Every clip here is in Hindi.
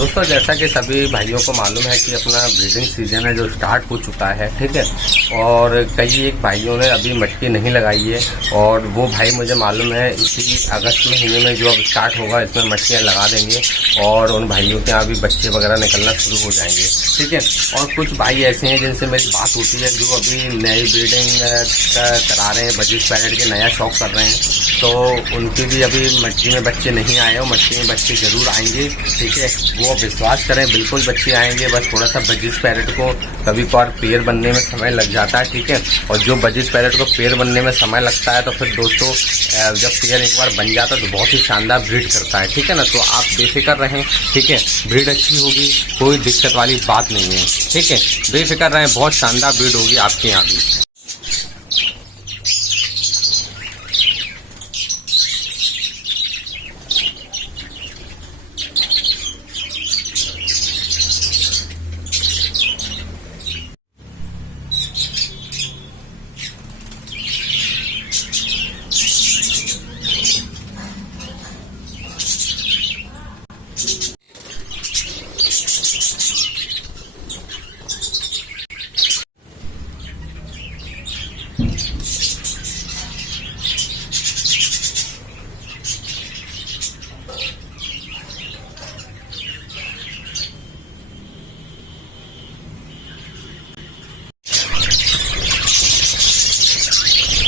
दोस्तों जैसा कि सभी भाइयों को मालूम है कि अपना ब्रीडिंग सीजन है जो स्टार्ट हो चुका है, ठीक है। और कई एक भाइयों ने अभी मटकी नहीं लगाई है और वो भाई मुझे मालूम है इसी अगस्त महीने में जो अब स्टार्ट होगा इसमें मटकियाँ लगा देंगे और उन भाइयों के यहाँ भी बच्चे वगैरह निकलना शुरू हो जाएंगे, ठीक है। और कुछ भाई ऐसे हैं जिनसे मेरी बात होती है जो अभी नई ब्रीडिंग करा रहे हैं, बजीज पैरेट के नया शौक कर रहे हैं, तो उनके भी अभी मटकी में बच्चे नहीं आए हो। मटकी में बच्चे ज़रूर आएंगे, ठीक है। वो विश्वास करें, बिल्कुल बच्चे आएंगे। बस थोड़ा सा बजीज पैरेट को कभी कभार पेड़ बनने में समय लग जाता है, ठीक है। और जो बजीज पैरेट को पेड़ बनने में समय लगता है तो फिर दोस्तों जब पेड़ एक बार बन जाता है तो बहुत ही शानदार ब्रीड करता है, ठीक है ना। तो आप बेफिक्र रहें, ठीक है। ब्रीड अच्छी होगी, कोई दिक्कत वाली बात नहीं है, ठीक है। बेफिक्र रहें, बहुत शानदार ब्रीड होगी आपके यहाँ भी।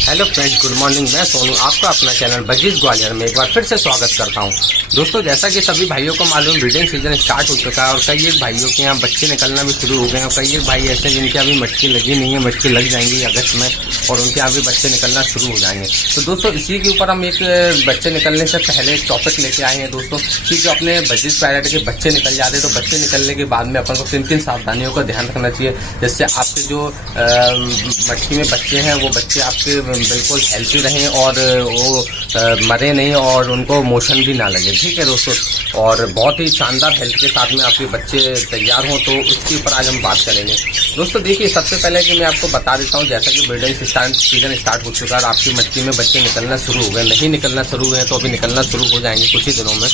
Hello friends, good morning. मैं सोनू आपका अपना चैनल बजीज ग्वालियर में एक बार फिर से स्वागत करता हूं। दोस्तों जैसा कि सभी भाइयों को मालूम, ब्रीडिंग सीजन स्टार्ट हो चुका है और कई एक भाइयों के यहाँ बच्चे निकलना भी शुरू हो गए हैं। और कई एक भाई ऐसे जिनके अभी मटकी लगी नहीं है, मटकी लग जाएंगी अगस्त में और उनके यहाँ भी बच्चे निकलना शुरू हो जाएंगे। तो दोस्तों इसी के ऊपर हम एक बच्चे निकलने से पहले एक टॉपिक लेके आए हैं दोस्तों, कि जो अपने बजीज पैरेट के बच्चे निकल जाते हैं तो बच्चे निकलने के बाद में अपन को किन किन सावधानियों का ध्यान रखना चाहिए, जिससे आपके जो मटकी में बच्चे हैं वो बच्चे आपके बिल्कुल हेल्थी रहें और वो मरे नहीं और उनको मोशन भी ना लगे, ठीक है दोस्तों। और बहुत ही शानदार हेल्थ के साथ में आपके बच्चे तैयार हों, तो उसके ऊपर आज हम बात करेंगे। दोस्तों देखिए, सबसे पहले कि मैं आपको बता देता हूँ, जैसा कि ब्रीडिंग सीजन स्टार्ट हो चुका है और आपकी मटकी में बच्चे निकलना शुरू हो गए, नहीं निकलना शुरू हुए हैं तो अभी निकलना शुरू हो जाएंगे कुछ ही दिनों में।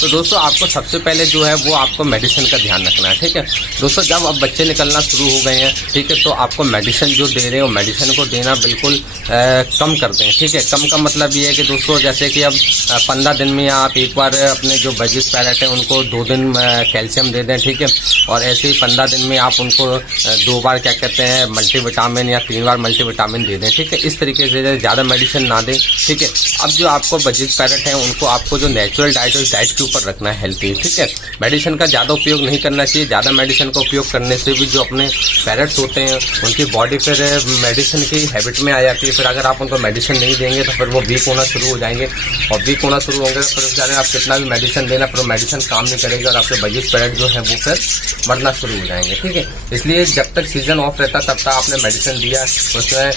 तो दोस्तों आपको सबसे पहले जो है वो आपको मेडिसिन का ध्यान रखना है, ठीक है दोस्तों। जब अब बच्चे निकलना शुरू हो गए हैं, ठीक है, तो आपको मेडिसिन जो दे रहे हो मेडिसिन को देना बिल्कुल कम कर दें, ठीक है। कम का मतलब ये है कि दोस्तों जैसे कि अब 15 दिन में आप एक बार अपने जो बजीज पैरेट है उनको 2 दिन कैल्शियम दे दें, ठीक है। और ऐसे ही 15 दिन में आप उनको 2 बार क्या कहते हैं मल्टीविटामिन या 3 बार मल्टीविटामिन दे दें, ठीक है। इस तरीके से ज़्यादा मेडिसिन ना दें, ठीक है। अब जो आपको बजीज पैरेट है उनको आपको जो नेचुरल डाइट है उस डाइट के ऊपर रखना है, हेल्थी, ठीक है। मेडिसिन का ज़्यादा उपयोग नहीं करना चाहिए। ज़्यादा मेडिसिन का उपयोग करने से भी जो अपने पैरेट्स होते हैं उनकी बॉडी फिर मेडिसिन की हैबिट में आ जाती है। फिर अगर आप उनको मेडिसिन नहीं देंगे तो फिर वो वीक होना शुरू हो जाएंगे और वीक होना शुरू होंगे तो फिर बेचारे आप कितना भी मेडिसिन देना फिर मेडिसिन काम नहीं करेगी और आपके बजीज पैरेट जो है वो फिर मरना शुरू हो जाएंगे, ठीक है। इसलिए जब तक सीजन ऑफ रहता तब तक आपने मेडिसिन दिया, उसमें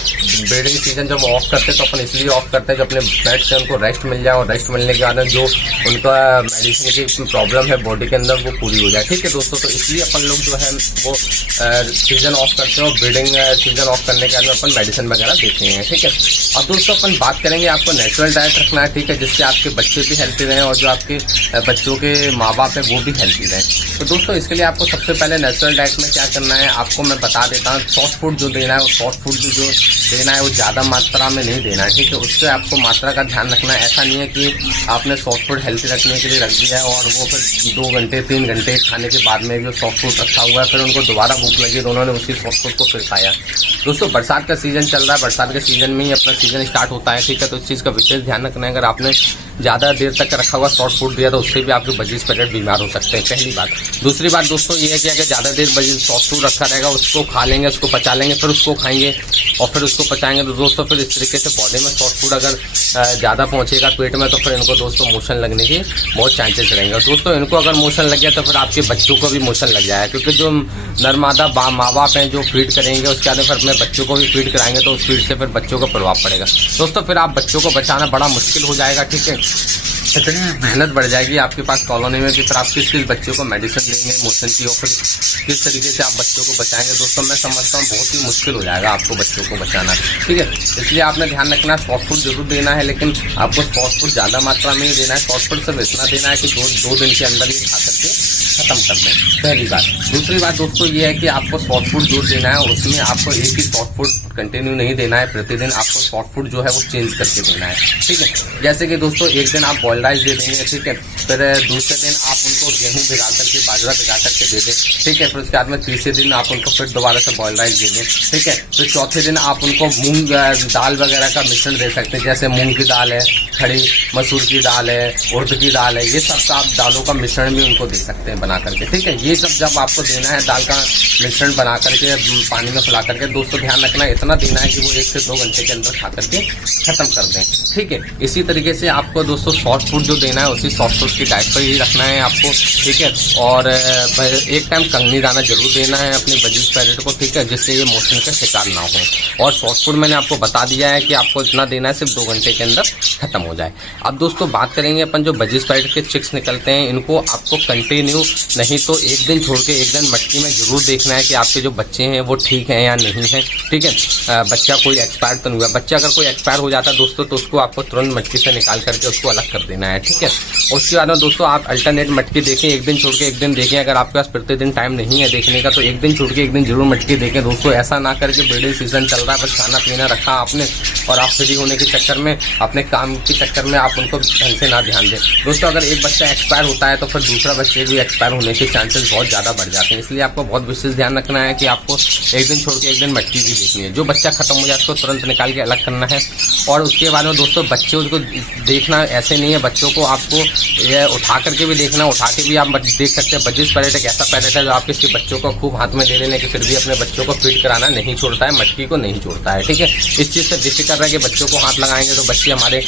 ब्रीडिंग सीजन जब ऑफ करते तो अपन इसलिए ऑफ करते हैं जो अपने पेट से उनको रेस्ट मिल जाए और रेस्ट मिलने के बाद जो उनका मेडिसिन की प्रॉब्लम है बॉडी के अंदर वो पूरी हो जाए, ठीक है दोस्तों। तो इसलिए अपन लोग जो है वो सीजन ऑफ करते हैं और ब्रीडिंग सीजन ऑफ करने के बाद अपन मेडिसिन वगैरह देते हैं, ठीक है। अब दोस्तों अपन बात करेंगे, आपको नेचुरल डाइट रखना है, ठीक है, जिससे आपके बच्चे भी हेल्थी रहें और जो आपके बच्चों के माँ बाप है वो भी हेल्थी रहें। तो दोस्तों इसके लिए आपको सबसे पहले नेचुरल डाइट में क्या करना है आपको मैं बता देता हूँ। सॉफ्ट फूड जो देना है वो सॉफ्ट फूड जो देना है वो ज़्यादा मात्रा में नहीं देना है, ठीक है। उससे आपको मात्रा का ध्यान रखना है। ऐसा नहीं है कि आपने सॉफ्ट फूड हेल्थी रखने के लिए रख दिया है और वो फिर 2 घंटे 3 घंटे खाने के बाद में जो सॉफ्ट फूड रखा हुआ है फिर उनको दोबारा भूख लगी तो उन्होंने उसी सॉफ्ट फूड को फिर खाया। दोस्तों बरसात का सीजन चल रहा है, बरसात के सीजन में ही अपना सीजन स्टार्ट होता है, ठीक है। तो इस चीज़ का विशेष ध्यान रखना है। अगर आपने ज़्यादा देर तक रखा हुआ सॉफ्ट फूड दिया तो उससे भी आपके बजीज पैरेट बीमार हो सकते हैं, पहली बात। दूसरी बात दोस्तों ये है कि अगर ज़्यादा देर बजीज सॉफ्ट फूड रखा रहेगा उसको खा लेंगे, उसको पचा लेंगे, फिर उसको खाएंगे और फिर उसको पचाएंगे तो दोस्तों फिर इस तरीके से बॉडी में सॉफ्ट फूड अगर ज़्यादा पहुँचेगा पेट में तो फिर इनको दोस्तों मोशन लगने के बहुत चांसेस रहेंगे। और दोस्तों इनको अगर मोशन लग गया तो फिर आपके बच्चों को भी मोशन लग जाएगा, क्योंकि जो नरमादा माँ बाप हैं जो फीड करेंगे उसके बाद फिर अपने बच्चों को भी फीड कराएंगे तो उस फीड से फिर बच्चों का प्रभाव पड़ेगा। दोस्तों फिर आप बच्चों को बचाना बड़ा मुश्किल हो जाएगा, ठीक है। इतनी मेहनत बढ़ जाएगी आपके पास कॉलोनी में कि फिर आप किस बच्चों को मेडिसिन देंगे मोशन की और फिर किस तरीके से आप बच्चों को बचाएंगे। दोस्तों मैं समझता हूँ बहुत ही मुश्किल हो जाएगा आपको बच्चों को बचाना, ठीक है। इसलिए आपने ध्यान रखना है, सॉफ्ट फूड जरूर देना है लेकिन आपको सॉफ्ट फूड ज़्यादा मात्रा में ही देना है। सॉफ्ट फूड सिर्फ इतना देना है कि 2 दिन के अंदर ही खा सकते खत्म कर दें, पहली बात। दूसरी बात दोस्तों ये है कि आपको सॉफ्ट फूड जो देना है उसमें आपको एक ही सॉफ्ट फूड कंटिन्यू नहीं देना है, प्रतिदिन आपको सॉफ्ट फूड जो है वो चेंज करके देना है, ठीक है। जैसे कि दोस्तों एक दिन आप बॉइल्ड राइस दे देंगे, ठीक है, फिर दूसरे दिन आप उनको गेहूं भिगा करके, बाजरा भिगा करके दे दें, ठीक है, फिर उसके बाद में तीसरे दिन आप उनको फिर दोबारा से बॉइल्ड राइस दे दें, ठीक है, फिर चौथे दिन आप उनको मूंग दाल वगैरह का मिश्रण दे सकते हैं, जैसे मूंग की दाल है, खड़ी मसूर की दाल है, उड़द की दाल है, ये सब आप दालों का मिश्रण भी उनको दे सकते हैं बना करके, ठीक है। ये सब जब आपको देना है दाल का मिश्रण बना करके पानी में फुला करके, दोस्तों ध्यान रखना इतना देना है कि वो 1 से 2 घंटे के अंदर खा करके खत्म कर दें, ठीक है। इसी तरीके से आपको दोस्तों सॉफ्ट फूड जो देना है उसी सॉफ्ट फूड की डाइट पर ही रखना है आपको, ठीक है। और एक टाइम कंगनी दाना जरूर देना है अपने बजीज पैरेट को, ठीक है, जिससे ये मोशन का शिकार ना हो। और सॉफ्ट फूड मैंने आपको बता दिया है कि आपको इतना देना है, सिर्फ 2 घंटे के अंदर खत्म हो जाए। अब दोस्तों बात करेंगे अपन जो बजीज पैरेट के चिक्स निकलते हैं, इनको आपको कंटिन्यू नहीं तो एक दिन छोड़ के एक दिन मटकी में जरूर देखना है कि आपके जो बच्चे हैं वो ठीक है या नहीं है, ठीक है। बच्चा कोई एक्सपायर तो नहीं हुआ, बच्चा अगर कोई एक्सपायर हो जाता है दोस्तों तो उसको आपको तुरंत मटकी से निकाल करके उसको अलग कर देना है, ठीक है। उसके बाद में दोस्तों आप अल्टरनेट मटकी देखें, एक दिन छोड़ के एक दिन देखें। अगर आपके पास प्रतिदिन टाइम नहीं है देखने का तो एक दिन छोड़ के एक दिन जरूर मटकी देखें दोस्तों। ऐसा ना करके ब्रीडिंग सीजन चल रहा है, बस खाना पीना रखा आपने और आप फ्री होने के चक्कर में, अपने काम के चक्कर में आप उनको ढंग से ना ध्यान दें दोस्तों। अगर एक बच्चा एक्सपायर होता है तो फिर दूसरा बच्चे भी एक्सपायर होने के चांसेस बहुत ज़्यादा बढ़ जाते हैं, इसलिए आपको बहुत विशेष ध्यान रखना है कि आपको एक दिन छोड़ के एक दिन मटकी भी देखनी है। जो बच्चा खत्म हो जाए उसको तुरंत निकाल के अलग करना है। और उसके बाद में दोस्तों बच्चों को देखना ऐसे नहीं है, बच्चों को आपको ये उठा करके भी देखना, उठा के भी आप देख सकते हैं। बजीज पैरेट एक ऐसा पैरेट है जो आपके सिर्फ बच्चों को खूब हाथ में ले लेने के फिर भी अपने बच्चों को फीड कराना नहीं छोड़ता है, मटकी को नहीं छोड़ता है, ठीक है। इस चीज़ से बेफिक्र है कि बच्चों को हाथ लगाएंगे तो बच्चे हमारे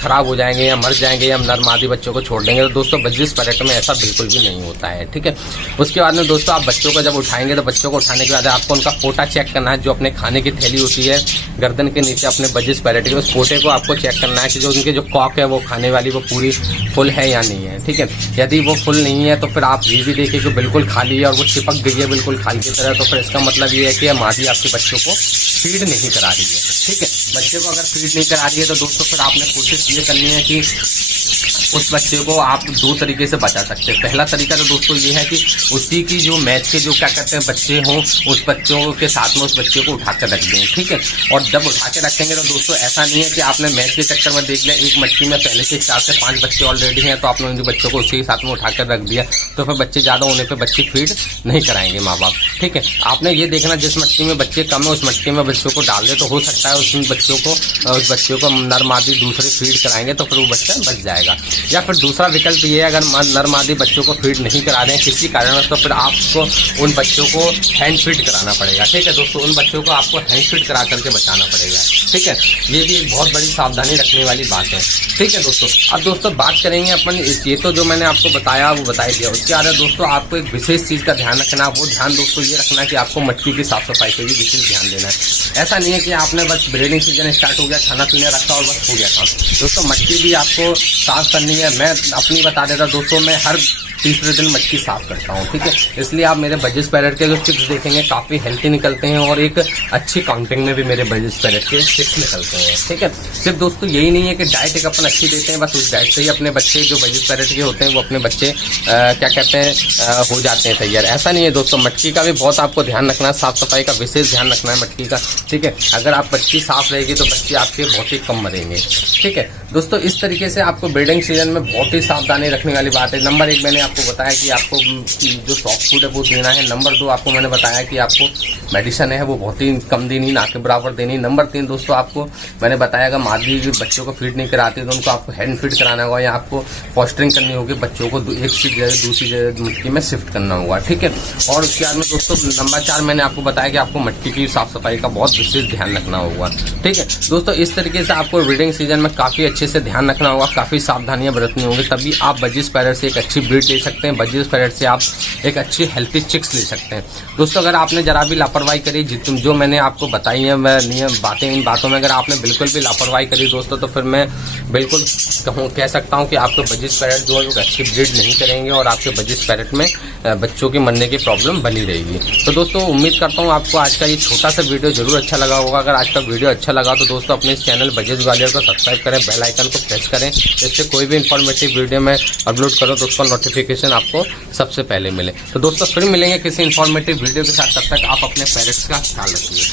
खराब हो जाएंगे या मर जाएंगे या नर मादी बच्चों को छोड़ देंगे, तो दोस्तों बजीज पैरेट में ऐसा बिल्कुल भी नहीं होता है, ठीक है। उसके बाद में दोस्तों आप बच्चों को जब उठाएंगे तो बच्चों को उठाने के बाद आपको उनका पोटा चेक करना है, जो अपने खाने की थैली होती है गर्दन के नीचे अपने बजीज पैरेट के, उस पोटे को आपको चेक करना है कि जो उनके जो कॉक है वो खाने वाली वो पूरी फुल है या नहीं है, ठीक है। यदि वो फुल नहीं है तो फिर आप ये भी देखिए कि बिल्कुल खाली है और वो चिपक गई है बिल्कुल खाली की तरह, तो फिर इसका मतलब ये है कि मादी आपके बच्चों को फीड नहीं करा रही है, ठीक है। बच्चे को अगर फीड नहीं करा रही है तो दोस्तों फिर आपने कोशिश ये करनी है कि उस बच्चे को आप 2 तरीके से बचा सकते हैं। पहला तरीका तो दोस्तों ये है कि उसी की जो मैच के जो क्या कहते हैं बच्चे हों, उस बच्चों के साथ में उस बच्चे को उठा कर रख दें, ठीक है। और जब उठा के रखेंगे तो दोस्तों ऐसा नहीं है कि आपने मैच के चक्कर में देख लिया एक मटकी में पहले से 4 से 5 बच्चे ऑलरेडी हैं तो आपने उन बच्चों को उसी के साथ में उठा कर रख दिया, तो फिर बच्चे ज़्यादा होने पर बच्चे फीड नहीं कराएंगे माँ बाप, ठीक है। आपने ये देखना जिस मटकी में बच्चे कम है उस मटकी में बच्चों को डाल दे, तो हो सकता है उस बच्चों को नर मादी दूसरे फीड कराएंगे तो फिर वो बच्चा बच जाएगा। या फिर दूसरा विकल्प ये है, अगर नर मादी बच्चों को फीड नहीं करा रहे हैं किसी कारणवश तो फिर आपको उन बच्चों को हैंड फीड कराना पड़ेगा, ठीक है दोस्तों। उन बच्चों को आपको हैंड फीड करा करके बचाना पड़ेगा, ठीक है। ये भी एक बहुत बड़ी सावधानी रखने वाली बात है, ठीक है दोस्तों। अब दोस्तों बात करेंगे अपन, ये तो जो मैंने आपको बताया वो बता दिया। उसके बाद दोस्तों आपको एक विशेष चीज़ का ध्यान रखना, वो ध्यान दोस्तों ये रखना कि आपको मटकी की साफ सफाई पे भी विशेष ध्यान देना है। ऐसा नहीं है कि आपने बस ब्रीडिंग सीजन स्टार्ट हो गया, खाना पीना रखा और बस हो गया काम दोस्तों। मटकी भी आपको साफ करनी है। मैं अपनी बता देता दोस्तों, मैं हर तीसरे दिन मटकी साफ करता हूँ, ठीक है। इसलिए आप मेरे बजीज पैरेट के जो चिप्स देखेंगे काफ़ी हेल्थी निकलते हैं और एक अच्छी काउंटिंग में भी मेरे बजीज पैरेट के चिप्स निकलते हैं, ठीक है। सिर्फ दोस्तों यही नहीं है कि डाइट एक अपन अच्छी देते हैं, बस उस डाइट से ही अपने बच्चे जो बजीज पैरेट के होते हैं वो अपने बच्चे क्या कहते हैं हो जाते हैं तैयार। ऐसा नहीं है दोस्तों, मटकी का भी बहुत आपको ध्यान रखना है, साफ सफाई का विशेष ध्यान रखना है मटकी का, ठीक है। अगर आप मटकी साफ रहेगी तो बच्चे आपके बहुत ही कम मरेंगे, ठीक है दोस्तों। इस तरीके से आपको ब्रीडिंग सीजन में बहुत ही सावधानी रखने वाली बात है। नंबर 1 मैंने आपको बताया कि आपको जो सॉफ्ट फूड है वो देना है। नंबर 2 आपको मैंने बताया कि आपको मेडिसिन है वो बहुत ही कम देनी, ना के बराबर देनी। नंबर 3 दोस्तों आपको मैंने बताया अगर मादी बच्चों को फीड नहीं कराती तो उनको आपको हैंड फीड कराना होगा या आपको फॉस्टरिंग करनी होगी, बच्चों को एक से दूसरी जगह मटकी में शिफ्ट करना होगा, ठीक है। और उसके बाद में दोस्तों नंबर 4 मैंने आपको बताया कि आपको मटकी की साफ सफाई का बहुत विशेष ध्यान रखना होगा, ठीक है दोस्तों। इस तरीके से आपको ब्रीडिंग सीजन में काफ़ी अच्छे से ध्यान रखना होगा, काफ़ी सावधानियां बरतनी होंगी, तभी आप बजीज पैरेट से एक अच्छी ब्रीड ले सकते हैं। बजीज पैरेट से आप एक अच्छी हेल्थी चिक्स ले सकते हैं दोस्तों। अगर आपने जरा भी लापरवाही करी जो मैंने आपको बताई है नियम बातें, इन बातों में अगर आपने बिल्कुल भी लापरवाही करी दोस्तों तो फिर मैं बिल्कुल कह सकता हूं कि आपके बजीज पैरेट जो है वो अच्छी ब्रीड नहीं करेंगे और आपके बजीज पैरेट में बच्चों के मरने की प्रॉब्लम बनी रहेगी। तो दोस्तों उम्मीद करता हूँ आपको आज का ये छोटा सा वीडियो जरूर अच्छा लगा होगा। अगर आज का वीडियो अच्छा लगा तो दोस्तों अपने इस चैनल बजीज ग्वालियर को सब्सक्राइब करें, बेल आइकन को प्रेस करें, इससे कोई भी इंफॉर्मेटिव वीडियो में अपलोड करो तो उसका नोटिफिकेशन नोटिफिकेशन आपको सबसे पहले मिले। तो दोस्तों फिर मिलेंगे किसी इन्फॉर्मेटिव वीडियो के साथ, तब तक आप अपने पेरेंट्स का ख्याल रखिए।